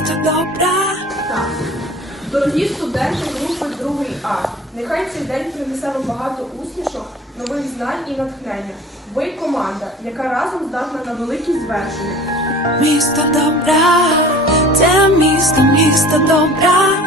місто добра. Так. Дорогі студенти групи 2 А, нехай цей день принесе вам багато усмішок, нових знань і натхнення. Ви команда, яка разом здатна на великі звершення. Місто добра, це місто, місто добра.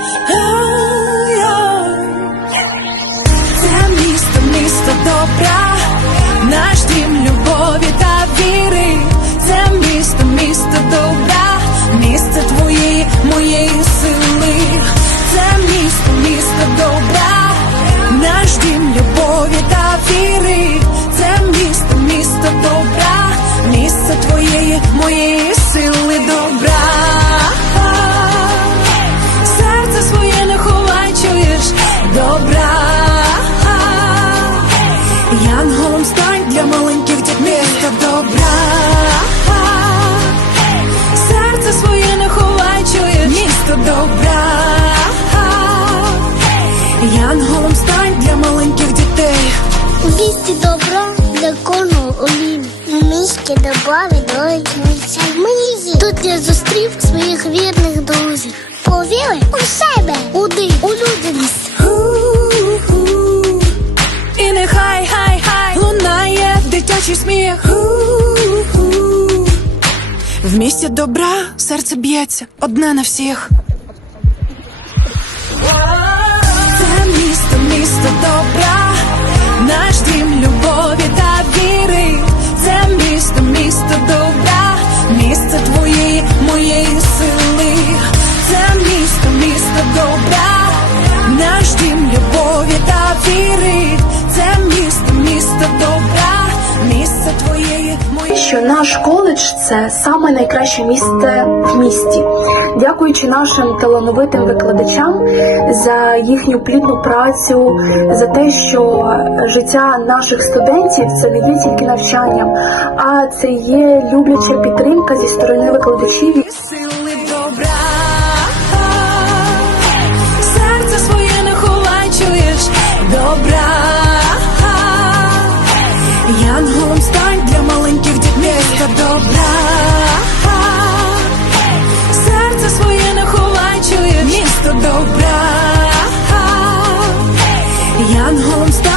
Добра. Янголом стань для маленьких дітей. У місті добро закону олін. У місті добра відроють. Мені тут я зустрів своїх вірних друзів. Повіри у себе, уди, у людяність. І нехай хай хай лунає дитячий сміх. В місті добра серце б'ється одне на всіх. Це місто, місто добра, наш дім любові та віри. Це місто, місто добра, місце твоєї, моєї сили. Це місто, місто добра, наш дім любові та віри. Це місто, місто добра, місце твоєї, моєї. що наш коледж це саме найкраще місце в місті. Дякуючи нашим талановитим викладачам за їхню плідну працю, за те, що життя наших студентів це не є тільки навчанням, а це є любляча підтримка зі сторони викладачів. сили добра. Серце своє не ховай, чуєш добра. Янголом стань для маленьких дітей міста добра, Янголом став.